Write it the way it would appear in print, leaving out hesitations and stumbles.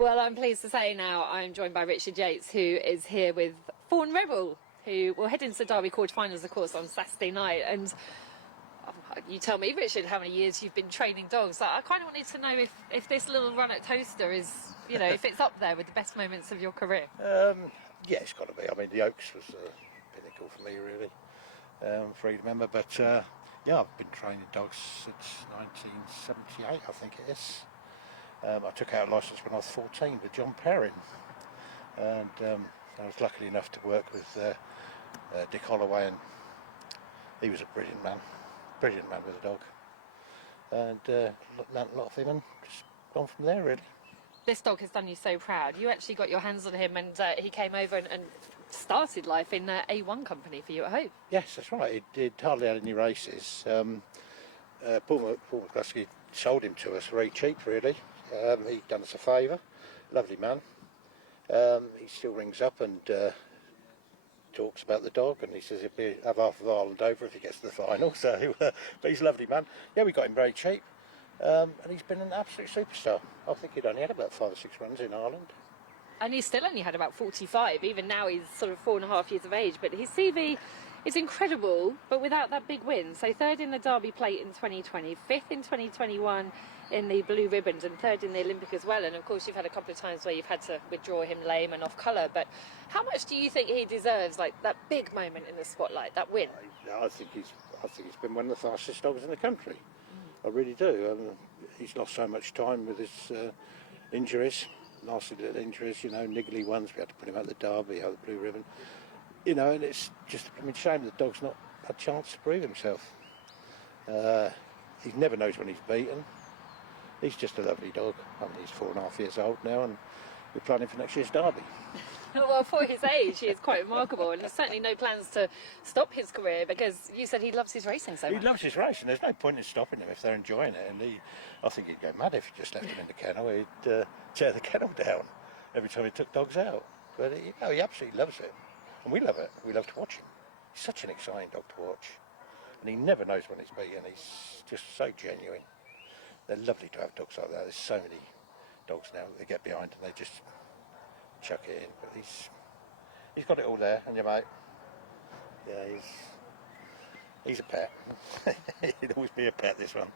Well, I'm pleased to say now I'm joined by Richard Yeates, who is here with Fawn Rebel, who will head into the Derby quarterfinals, of course, on Saturday night. And you tell me, Richard, how many years you've been training dogs. I kind of wanted to know if this little run at Toaster is, if it's up there with the best moments of your career. Yeah, it's got to be. I mean, the Oaks was a pinnacle for me, really, for you to remember. But yeah, I've been training dogs since 1978, I think it is. I took out a licence when I was 14 with John Perrin, and I was lucky enough to work with Dick Holloway, and he was a brilliant man with a dog, and learnt a lot of him, and just gone from there, really. This dog has done you so proud. You actually got your hands on him, and he came over and started life in A1 company for you at home. Yes, that's right. He hardly had any races. Paul McCluskey sold him to us very cheap, really. He'd done us a favour. Lovely man. He still rings up and talks about the dog, and he says he'll have half of Ireland over if he gets to the final. So, but he's a lovely man. Yeah, we got him very cheap, and he's been an absolute superstar. I think he'd only had about 5 or 6 runs in Ireland. And he's still only had about 45. Even now he's sort of 4.5 years of age. But his CV is incredible, but without that big win. So 3rd in the Derby Plate in 2020, 5th in 2021 in the Blue Ribbons, and 3rd in the Olympic as well. And of course you've had a couple of times where you've had to withdraw him lame and off colour. But how much do you think he deserves, like that big moment in the spotlight, that win? I think he's been one of the fastest dogs in the country. I really do. He's lost so much time with his injuries, nasty little injuries, niggly ones. We had to put him out the Derby, out the Blue Ribbon. And it's just, shame the dog's not had a chance to prove himself. He never knows when he's beaten. He's just a lovely dog. He's 4.5 years old now, and we're planning for next year's Derby. Well, for his age, he is quite remarkable, and there's certainly no plans to stop his career, because you said he loves his racing so much. He loves his racing. There's no point in stopping him if they're enjoying it, and I think he'd go mad if you just left him in the kennel. He'd tear the kennel down every time he took dogs out. But he absolutely loves it, and we love it. We love to watch him. He's such an exciting dog to watch, and he never knows when he's beaten. He's just so genuine. They're lovely to have dogs like that. There's so many dogs now that they get behind and they just chuck it in. But he's got it all there, and your mate, yeah, he's a pet. He'd always be a pet, this one.